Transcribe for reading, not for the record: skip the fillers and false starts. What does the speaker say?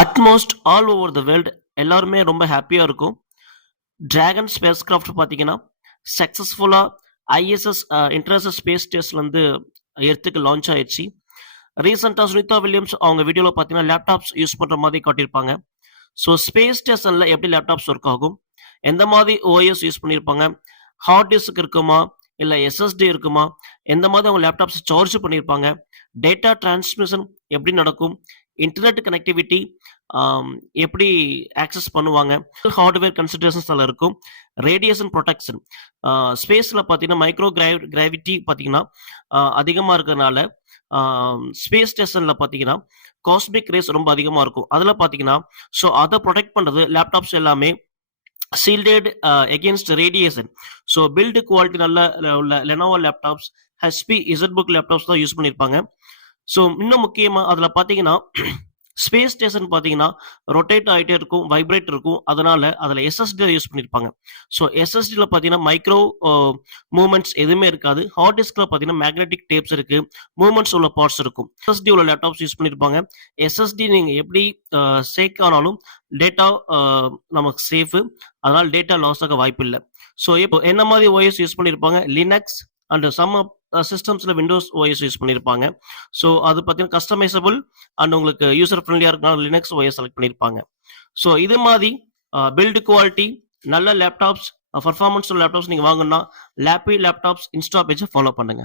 Utmost all over the world எல்லாருமே ரொம்ப ஹாப்பியா இருக்கும். டிராகன் ஸ்பேஸ் கிராஃப்ட் பார்த்தீங்கன்னா, சக்சஸ்ஃபுல்லா ஐஎஸ்எஸ் இன்டர்நேஷனல் ஸ்பேஸ் ஸ்டேஷன்லேருந்து எர்த்துக்கு லான்ச் ஆயிடுச்சு. ரீசெண்டா சுனிதா வில்லியம்ஸ் அவங்க வீடியோல பார்த்தீங்கன்னா, லேப்டாப்ஸ் யூஸ் பண்ற மாதிரி காட்டியிருப்பாங்க. ஸோ ஸ்பேஸ் ஸ்டேஷன்ல எப்படி லேப்டாப்ஸ் ஒர்க் ஆகும்? எந்த மாதிரி ஓஎஸ் யூஸ் பண்ணியிருப்பாங்க? ஹார்ட் டிஸ்க் இருக்குமா? இல்ல எஸ்எஸ்டி இருக்குமா? எந்த மாதிரி அவங்க லேப்டாப்ஸ் சார்ஜ் பண்ணியிருப்பாங்க? டேட்டா டிரான்ஸ்மிஷன் எப்படி நடக்கும்? இன்டர்நெட் கனெக்டிவிட்டி எப்படி ஆக்சஸ் பண்ணுவாங்க? ஹார்ட்வேர் கன்சிடரேஷன்ஸ் அதில் இருக்கும். ரேடியேஷன் ப்ரொடெக்ஷன் ஸ்பேஸில் பார்த்தீங்கன்னா மைக்ரோ கிராவிட்டி பார்த்தீங்கன்னா அதிகமாக இருக்கிறதுனால ஸ்பேஸ் ஸ்டேஷனில் பார்த்தீங்கன்னா காஸ்மிக் ரேஸ் ரொம்ப அதிகமாக இருக்கும். அதில் பார்த்தீங்கன்னா ஸோ அதை ப்ரொடெக்ட் பண்ணுறது லேப்டாப்ஸ் எல்லாமே shielded against radiation. So build quality நல்ல உள்ள Lenovo laptops, HP ZBook laptops தான் யூஸ் பண்ணியிருப்பாங்க. ஸோ இன்னும் முக்கியமாக அதில் பார்த்தீங்கன்னா ஸ்பேஸ் ஸ்டேஷன் பார்த்தீங்கன்னா ரொட்டேட் ஆகிட்டே இருக்கும், வைப்ரேட் இருக்கும். அதனால அதில் எஸ்எஸ்டி யூஸ் பண்ணியிருப்பாங்க. ஸோ எஸ்எஸ்டியில் பார்த்தீங்கன்னா மைக்ரோ மூமெண்ட்ஸ் எதுவுமே இருக்காது. ஹார்ட் டிஸ்கில் பார்த்தீங்கன்னா மேக்னெட்டிக் டேப்ஸ் இருக்கு, மூமெண்ட்ஸ் உள்ள பார்ட்ஸ் இருக்கும். எஸ்எஸ்டி உள்ள லேப்டாப்ஸ் யூஸ் பண்ணியிருப்பாங்க. எஸ்எஸ்டி நீங்கள் எப்படி சேக் ஆனாலும் டேட்டா நமக்கு சேஃபு, அதனால டேட்டா லாஸ் ஆக வாய்ப்பு இல்லை. ஸோ இப்போ என்ன மாதிரி ஓஎஸ் யூஸ் பண்ணியிருப்பாங்க? லினக்ஸ் அண்ட் சம் சிஸ்டம்ஸ்ல விண்டோஸ் ஓஎஸ் யூஸ் பண்ணியிருப்பாங்க. ஸோ அது பார்த்தீங்கன்னா கஸ்டமைசபிள் அண்ட் உங்களுக்கு யூசர் ஃப்ரெண்ட்லியாக இருக்கனால லினக்ஸ் ஓஎஸ் செலக்ட் பண்ணியிருப்பாங்க. ஸோ இது மாதிரி பில்டு குவாலிட்டி நல்ல லேப்டாப்ஸ், பர்ஃபார்மன்ஸ் லேப்டாப்ஸ் நீங்கள் வாங்கணும்னா லேப்பி லேப்டாப்ஸ் இன்ஸ்டா பேஜை ஃபாலோ பண்ணுங்க.